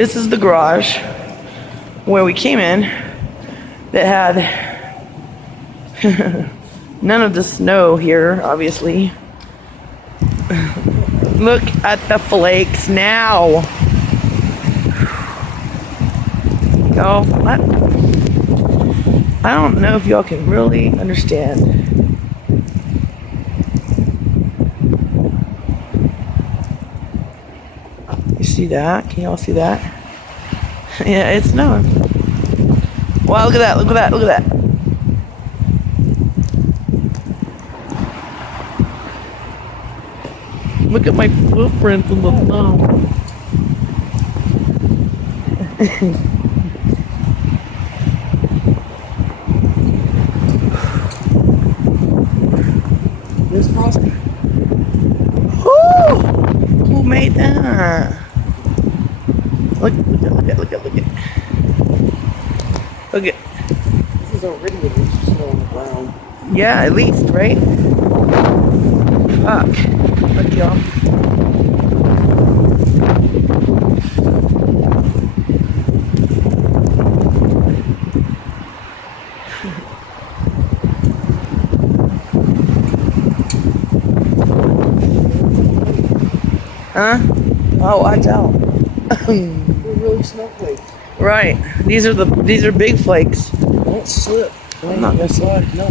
This is the garage where we came in that had none of the snow here, obviously. Look at the flakes now. Y'all, I don't know if y'all can really understand. You see that? Can y'all see that? Yeah, it's snowing. Wow, look at that, look at that, look at that. Look at my footprints in the snow. There's frosty. Who made that? Look at. Look at. This is already with snow on the ground. Yeah, at least, right? Fuck. Look, y'all. Huh? Oh, watch out. They're really snowflakes. Right. These are big flakes. Don't slip. I'm not gonna slide. No.